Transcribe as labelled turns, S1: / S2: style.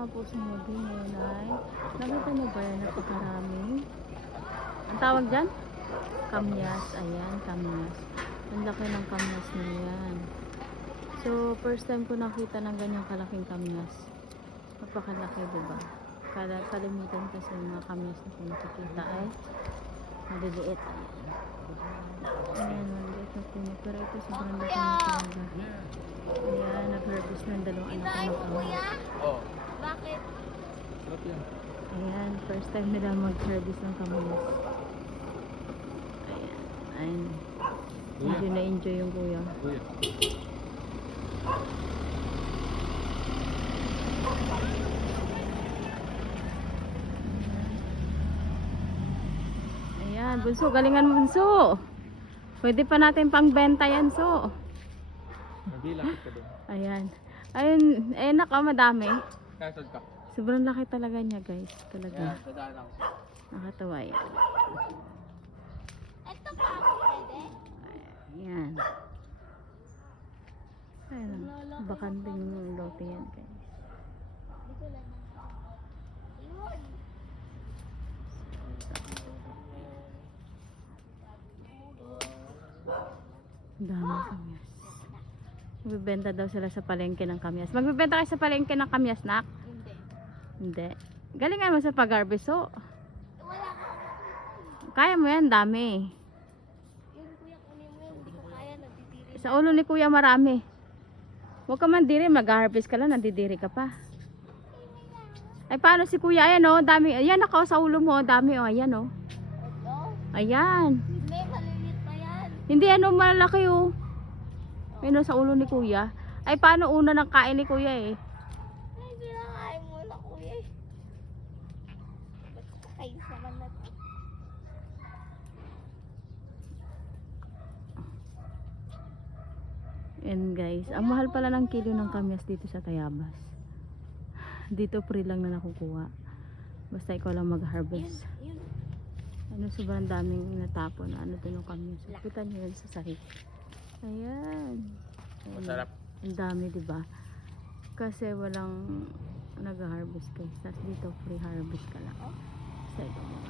S1: nga po sa Mobi ngayon ay nakita niyo ba yan napakarami? Ang tawag dyan? Kamyas. Ayan, kamyas. Ang laki ng kamyas na yan. So, first time ko nakita ng ganyang kalaking kamyas. Napakalaki, diba? Kala, kalimitan kasi yung mga kamyas na kung nakikita ay maliliit. Ayan. Ayan, maliliit na puno. Pero ito sobrang laki na talaga. Ayan, nag-harvest ng dalawang anak ko ng kamyas.
S2: Oo.
S3: Bakit?
S2: Sarap yan.
S1: Ayan, first time nila mag-harvest ng kamyas. Ayan. Ayan. Medyo na-enjoy yung kuya.
S2: Kuya.
S1: Ayan, bunso, galingan mo bunso. Pwede pa natin pangbenta yan, so.
S2: Nabilang ka doon.
S1: Ayan. Ayun, eh naka madami.
S2: Kasod ka.
S1: Sobrang laki talaga niya, guys. Talaga.
S2: dadaan ako.
S1: Nakatawa yan.
S3: Ito pa ako pwede.
S1: Ayan. Ayan. Bakanting lote yan, guys.
S3: Dito lang. Yun.
S1: Ang dami kamyas. Magbibenta daw sila sa palengke ng kamyas. Magbibenta kayo sa palengke ng kamyas, nak?
S3: Hindi.
S1: Hindi. Galingan mo sa pag-harvest, oh.
S3: Wala ka.
S1: Kaya mo yan, dami.
S3: Yung kuya kunin mo. Hindi ko kaya. Nagtitiri.
S1: Sa ulo ni kuya marami. Huwag ka man diri, mag-harvest ka lang, nandidiri ka pa. Ay, paano si kuya? Ayan, oh, dami. Ayan, naka sa ulo mo, oh, dami, oh. Ayan, oh.
S3: Ito?
S1: Ayan.
S3: Hindi. Malilit pa yan.
S1: Hindi, ano, malaki, oh. Oh, sa ulo ni kuya. Ay, paano una ng kain ni kuya, eh?
S3: Ay, kinakain mo na kuya. eh. Ba't kakain naman to?
S1: And guys, ang mahal pala ng kilo ng kamyas dito sa Tayabas. Dito free lang na nakukuha. Basta ikaw lang mag-harvest. Ano, sobrang daming natapon na ano doon ng kamyas. Kita nyo yun sa sahig. Ayan. Ayan.
S2: Masarap.
S1: Ang dami, di ba? Kasi walang nag-harvest guys. Tapos dito free harvest ka lang. Basta ikaw mag